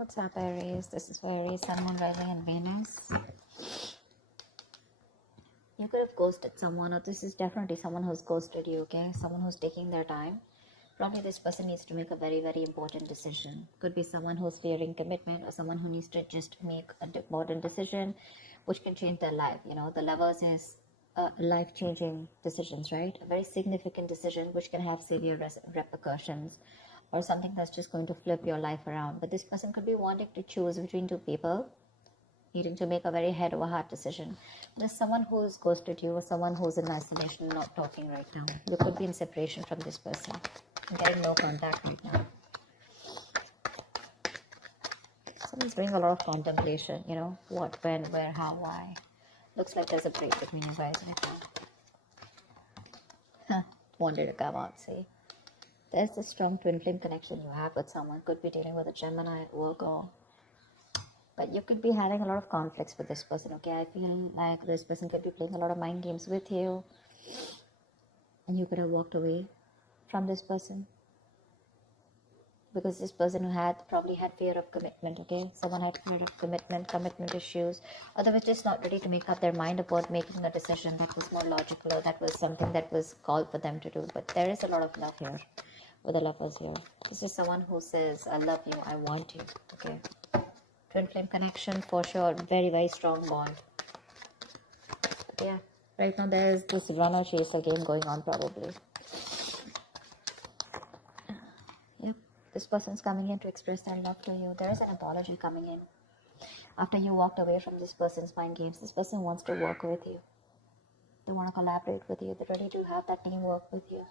What's up, Aries? This is for Aries, Sun, Moon, Rising, and Venus. You could have ghosted someone, or this is definitely someone who's ghosted you, okay? Someone who's taking their time. Probably this person needs to make a very, very important decision. Could be someone who's fearing commitment, or someone who needs to just make an important decision which can change their life. You know, the Lovers is life-changing decisions, right? A very significant decision which can have severe repercussions, or something that's just going to flip your life around. But this person could be wanting to choose between two people, needing to make a very head over heart decision. There's someone who's ghosted you, or someone who's in isolation, not talking right now. You could be in separation from this person. I'm getting no contact right now. Someone's doing a lot of contemplation, you know, what, when, where, how, why. Looks like there's a break between you guys right now. Wanted to come out, see. There's a strong twin flame connection you have with someone. Could be dealing with a Gemini, Virgo. But you could be having a lot of conflicts with this person, okay? I feel like this person could be playing a lot of mind games with you. And you could have walked away from this person. Because this person who probably had fear of commitment, okay? Someone had fear of commitment issues. Or they were just not ready to make up their mind about making a decision that was more logical, or that was something that was called for them to do. But there is a lot of love here. With the Lovers here. This is someone who says, I love you, I want you, okay? Twin flame connection for sure. Very, very strong bond. Yeah. Right now there's this runner chaser game going on probably. Yep. This person's coming in to express their love to you. There is an apology coming in. After you walked away from this person's mind games, this person wants to work with you. They want to collaborate with you. They're ready to have that teamwork with you.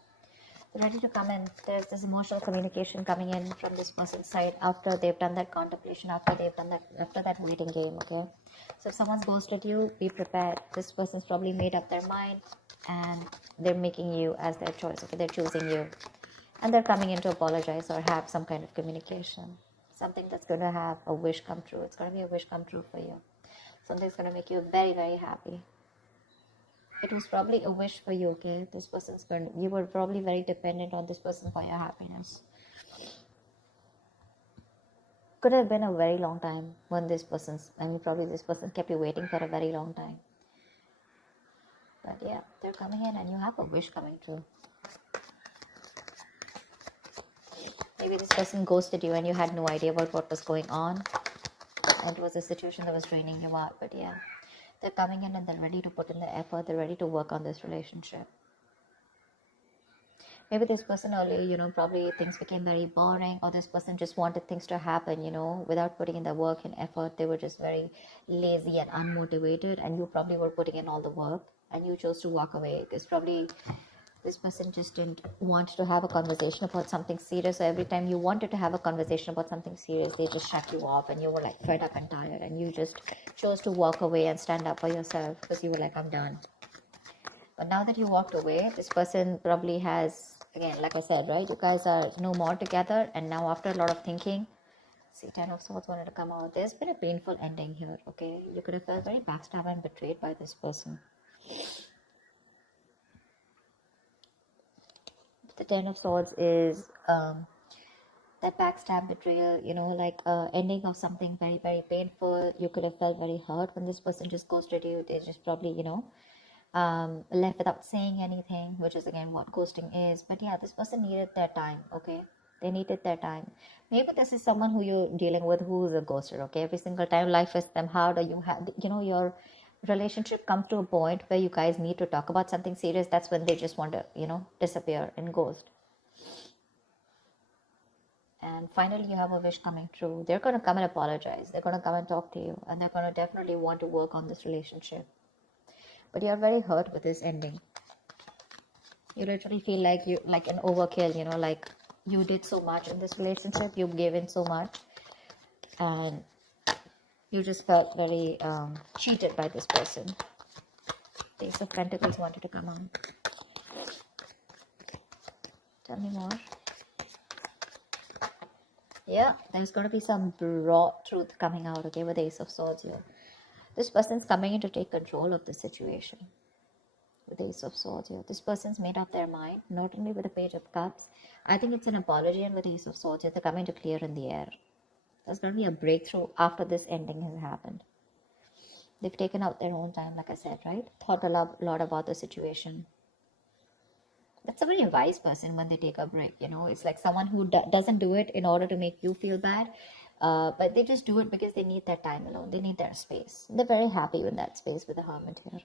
They're ready to come in. There's this emotional communication coming in from this person's side after they've done that contemplation, after that waiting game, okay? So if someone's ghosted you, be prepared. This person's probably made up their mind and they're making you as their choice, okay? They're choosing you. And they're coming in to apologize or have some kind of communication. Something that's going to have a wish come true. It's going to be a wish come true for you. Something's going to make you very, very happy. It was probably a wish for you, okay? This person's going. You were probably very dependent on this person for your happiness. Could have been a very long time when probably this person kept you waiting for a very long time. But yeah, they're coming in and you have a wish coming true. Maybe this person ghosted you and you had no idea about what was going on. And it was a situation that was draining you out, but yeah. They're coming in and they're ready to put in the effort. They're ready to work on this relationship. Maybe this person earlier, probably things became very boring, or this person just wanted things to happen, without putting in the work and effort. They were just very lazy and unmotivated, and you probably were putting in all the work and you chose to walk away. Because probably this person just didn't want to have a conversation about something serious. So every time you wanted to have a conversation about something serious, they just shut you off and you were like fed up and tired, and you just chose to walk away and stand up for yourself because you were like, I'm done. But now that you walked away, this person probably has, again, like I said, right? You guys are no more together, and now after a lot of thinking, see, 10 of Swords wanted to come out. There's been a painful ending here, okay? You could have felt very backstabbed and betrayed by this person. The 10 of Swords is that backstab, betrayal, ending of something very, very painful. You could have felt very hurt when this person just ghosted you. They just probably, left without saying anything, which is again what ghosting is. But yeah, this person needed their time, okay? They needed their time. Maybe this is someone who you're dealing with who is a ghoster, okay? Every single time life is them hard, or you have, your relationship comes to a point where you guys need to talk about something serious. That's when they just want to, disappear and ghost. And finally, you have a wish coming true. They're going to come and apologize. They're going to come and talk to you. And they're going to definitely want to work on this relationship. But you're very hurt with this ending. You literally feel like you like an overkill, like you did so much in this relationship. You gave in so much. And you just felt very cheated by this person. The Ace of Pentacles wanted to come on. Tell me more. Yeah, there's going to be some raw truth coming out, okay, with the Ace of Swords here. This person's coming in to take control of the situation. With the Ace of Swords here. This person's made up their mind, not only with the Page of Cups. I think it's an apology, and with the Ace of Swords here, they're coming to clear in the air. There's going to be a breakthrough after this ending has happened. They've taken out their own time, like I said, right? Thought a lot about the situation. That's a very wise person when they take a break, you know. It's like someone who doesn't do it in order to make you feel bad, but they just do it because they need their time alone. They need their space. They're very happy with that space with the Hermit here.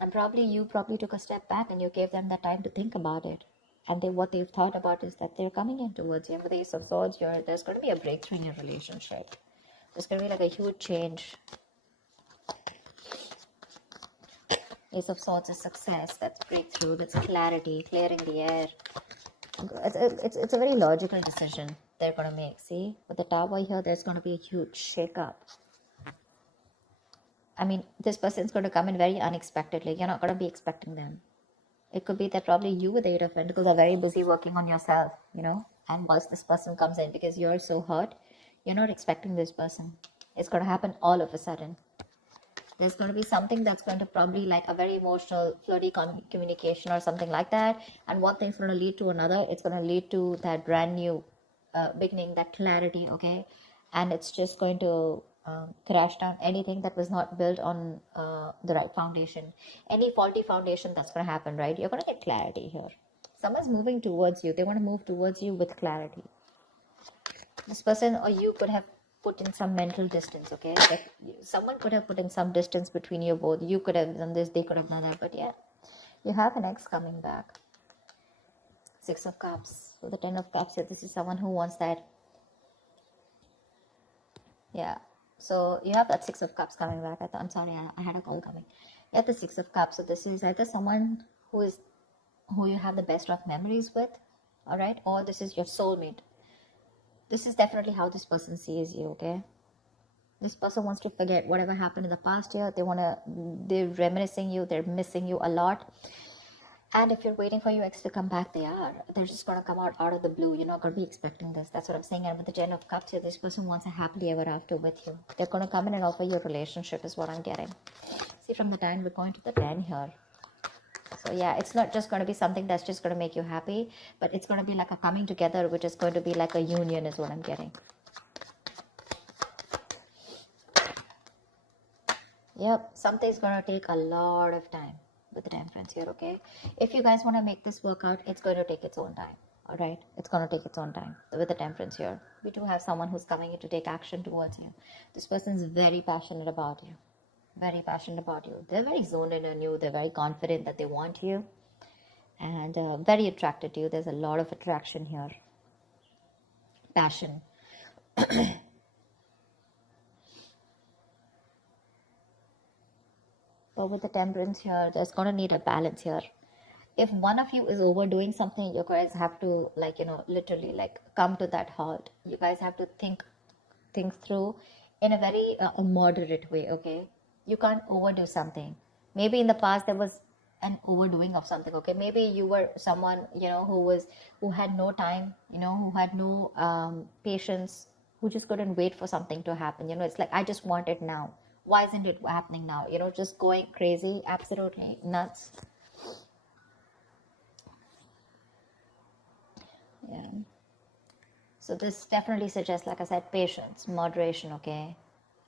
And probably you took a step back and you gave them the time to think about it. And what they've thought about is that they're coming in towards you. With the Ace of Swords here, there's going to be a breakthrough in your relationship. There's going to be like a huge change. Ace of Swords is success, that's breakthrough, that's clarity, clearing the air. It's a very logical decision they're going to make. See, with the Tower here, there's going to be a huge shake-up. I mean, this person's going to come in very unexpectedly. You're not going to be expecting them. It could be that probably you with the Eight of Pentacles are very busy working on yourself, you know, and once this person comes in, because you're so hurt, you're not expecting this person. It's going to happen all of a sudden. There's going to be something that's going to probably like a very emotional, flirty communication or something like that. And one thing's going to lead to another. It's going to lead to that brand new beginning, that clarity, okay? And it's just going to crash down anything that was not built on the right foundation. Any faulty foundation that's going to happen, right? You're going to get clarity here. Someone's moving towards you. They want to move towards you with clarity. This person or you could have put in some mental distance, okay? Like someone could have put in some distance between you both. You could have done this, they could have done that, but yeah, you have an ex coming back. Six of Cups. So the Ten of Cups here, this is someone who wants that. Yeah, so you have that Six of Cups coming back. I'm sorry, I had a call coming. You have the Six of Cups. So this is either someone who you have the best of memories with, all right, or this is your soulmate. This is definitely how this person sees you, okay? This person wants to forget whatever happened in the past year. They're reminiscing you. They're missing you a lot. And if you're waiting for your ex to come back, they're just going to come out of the blue. You're not going to be expecting this. That's what I'm saying. And with the Ten of Cups here, this person wants a happily ever after with you. They're going to come in and offer you a relationship is what I'm getting. See, from the 9, we're going to the 10 here. So yeah, it's not just going to be something that's just going to make you happy, but it's going to be like a coming together, which is going to be like a union is what I'm getting. Yep, something's going to take a lot of time with the Temperance here, okay? If you guys want to make this work out, it's going to take its own time, all right? It's going to take its own time with the Temperance here. We do have someone who's coming in to take action towards you. This person is very passionate about you. Very passionate about you. They're very zoned in on you. They're very confident that they want you. And very attracted to you. There's a lot of attraction here. Passion. But with the Temperance here, there's going to need a balance here. If one of you is overdoing something, you guys have to, like, you know, literally, like, come to that halt. You guys have to think through in a very moderate way, okay? You can't overdo something. Maybe in the past there was an overdoing of something, okay? Maybe you were someone, you know, who had no time, you know, who had no patience, who just couldn't wait for something to happen. You know, it's like, I just want it now. Why isn't it happening now? You know, just going crazy, absolutely nuts. Yeah. So this definitely suggests, like I said, patience, moderation, okay?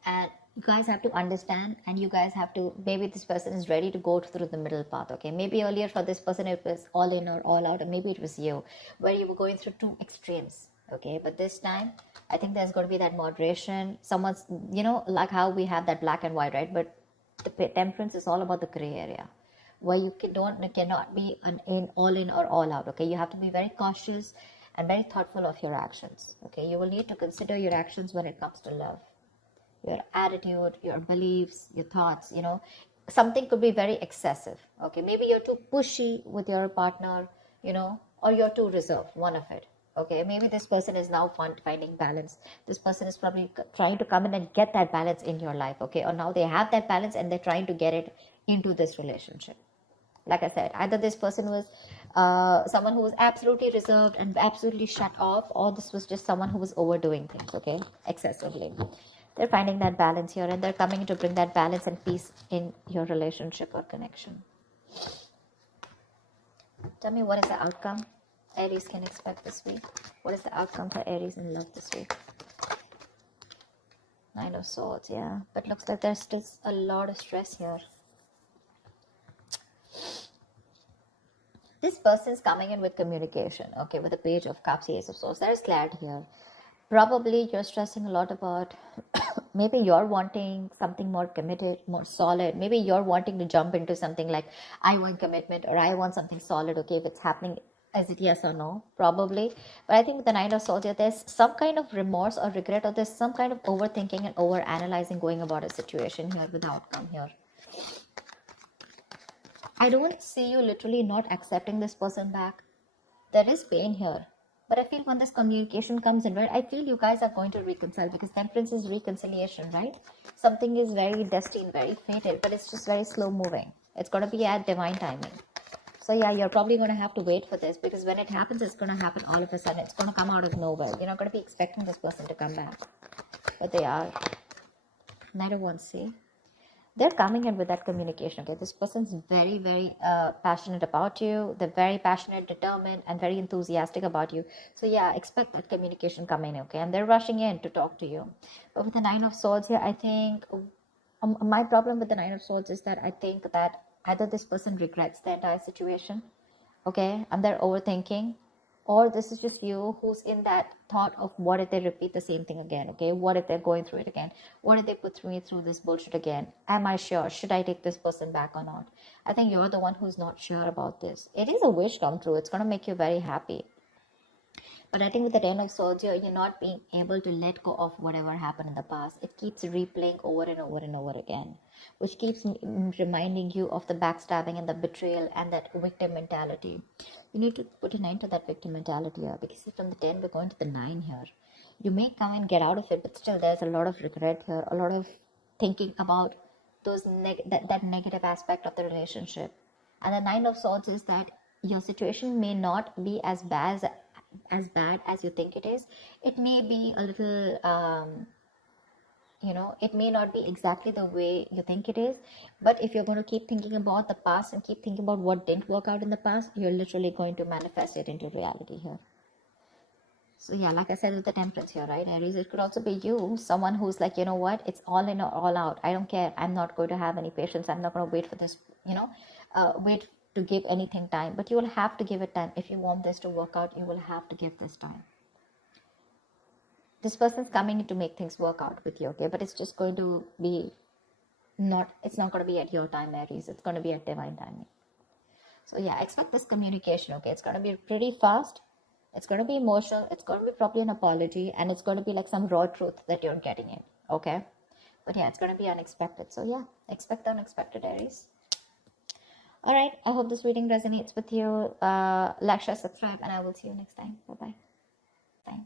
And you guys have to understand, and you guys have to, maybe this person is ready to go through the middle path, okay? Maybe earlier for this person it was all in or all out, or maybe it was you, where you were going through two extremes, okay? But this time, I think there's going to be that moderation. Someone's, you know, like how we have that black and white, right? But the Temperance is all about the gray area, where you cannot be all in or all out, okay? You have to be very cautious and very thoughtful of your actions, okay? You will need to consider your actions when it comes to love. Your attitude, your beliefs, your thoughts, you know, something could be very excessive, okay? Maybe you're too pushy with your partner, you know, or you're too reserved, one of it, okay? Maybe this person is now finding balance. This person is probably trying to come in and get that balance in your life, okay? Or now they have that balance and they're trying to get it into this relationship. Like I said, either this person was someone who was absolutely reserved and absolutely shut off, or this was just someone who was overdoing things, okay, excessively. They're finding that balance here, and they're coming to bring that balance and peace in your relationship or connection. Tell me, what is the outcome Aries can expect this week? What is the outcome for Aries in love this week? Nine of Swords, yeah. But looks like there's still a lot of stress here. This person's coming in with communication, okay, with the Page of Cups, Ace of Swords. There is clarity here. Probably you're stressing a lot about, maybe you're wanting something more committed, more solid. Maybe you're wanting to jump into something like, I want commitment or I want something solid, okay, if it's happening, is it yes or no? Probably. But I think with the Nine of Swords, there's some kind of remorse or regret, or there's some kind of overthinking and over analyzing going about a situation here with the outcome here. I don't see you literally not accepting this person back. There is pain here. But I feel when this communication comes in, right, I feel you guys are going to reconcile, because Temperance is reconciliation, right? Something is very destined, very fated, but it's just very slow moving. It's going to be at divine timing. So yeah, you're probably going to have to wait for this, because when it happens, it's going to happen all of a sudden. It's going to come out of nowhere. You're not going to be expecting this person to come back. But they are. Knight of Wands, see? They're coming in with that communication, okay? This person's very, very passionate about you. They're very passionate, determined, and very enthusiastic about you. So yeah, expect that communication coming, okay? And they're rushing in to talk to you. But with the Nine of Swords here, I think my problem with the Nine of Swords is that I think that either this person regrets the entire situation, okay, and they're overthinking, or this is just you who's in that thought of, what if they repeat the same thing again, okay? What if they're going through it again? What if they put me through this bullshit again? Am I sure? Should I take this person back or not? I think you're the one who's not sure about this. It is a wish come true. It's going to make you very happy. But I think with the Ten of Swords, you're not being able to let go of whatever happened in the past. It keeps replaying over and over and over again, which keeps reminding you of the backstabbing and the betrayal and that victim mentality. You need to put an end to that victim mentality here, because from the 10, we're going to the 9 here. You may come and get out of it, but still there's a lot of regret here, a lot of thinking about those that negative aspect of the relationship. And the Nine of Swords is that your situation may not be as bad as you think it is. It may be a little it may not be exactly the way you think it is, but if you're going to keep thinking about the past and keep thinking about what didn't work out in the past, you're literally going to manifest it into reality here. So yeah, like I said with the Temperance here, right, Aries, it could also be you, someone who's like, you know what, it's all in or all out. I don't care. I'm not going to have any patience. I'm not going to wait for this, wait to give anything time. But you will have to give it time. If you want this to work out, you will have to give this time. This person's coming in to make things work out with you, okay? But it's just going to be it's not going to be at your time, Aries. It's going to be at divine timing. So yeah, expect this communication, okay? It's going to be pretty fast. It's going to be emotional. It's going to be probably an apology, and it's going to be like some raw truth that you're getting in, okay? But yeah, it's going to be unexpected. So yeah, expect the unexpected, Aries. All right, I hope this reading resonates with you. Like, share, subscribe, and I will see you next time. Bye-bye. Bye.